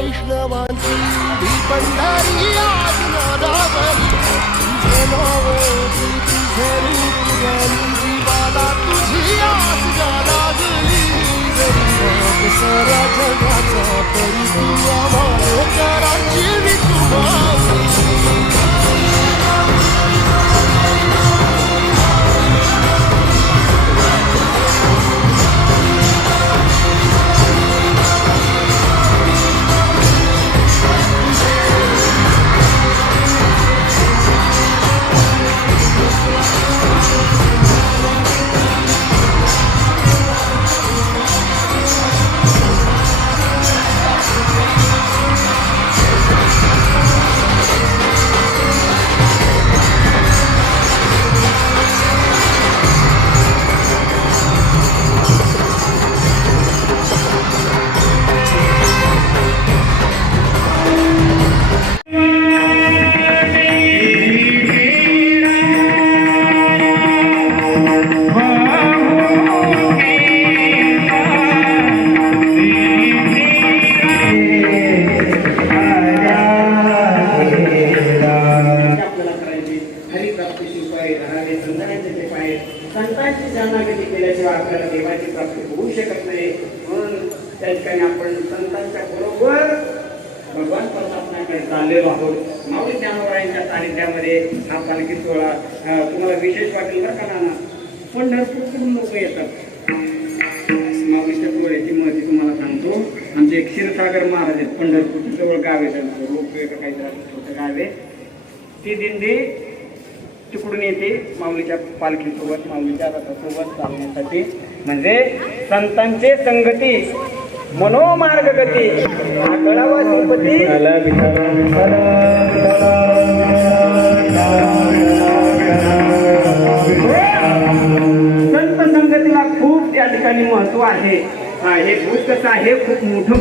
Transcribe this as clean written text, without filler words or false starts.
वैष्णवांची ही पंढरी आज नादावली तुझे नाव तुझे रूप ज्ञानी जीवाला तुझी आस लागली साऱ्या जगाचा तरी तू आम्हाला कराची विठुमावली संतांची शरणागती केल्याशिवाय आपल्याला देवाची प्राप्ती होऊ शकत नाही. म्हणून त्या ठिकाणी आपण संतांच्या बरोबर भगवान परमात्म्याकडे चाललेलो आहोत. माऊली ज्ञानोबाईंच्या सानिध्यामध्ये हा पालखी सोहळा तुम्हाला विशेष वाटेल बरं का नाना. पंढरपूरकडून लोक येतात. माऊलीच्या सोहळ्याची महती तुम्हाला सांगतो. आमचे एक क्षीरसागर महाराज आहेत, पंढरपूरच्या जवळ गाव आहे त्यांचं, लोक काहीतरी छोटं गाव आहे. ती दिंडी तिकडून येते माऊलीच्या पालखीसोबत, माऊलीच्या रथासोबत चालण्यासाठी. म्हणजे संतांचे संगती मनोमार्ग गती कळावा श्रीपती. संत संगतीला खूप या ठिकाणी महत्व आहे. हे भूत कसं आहे, खूप मोठं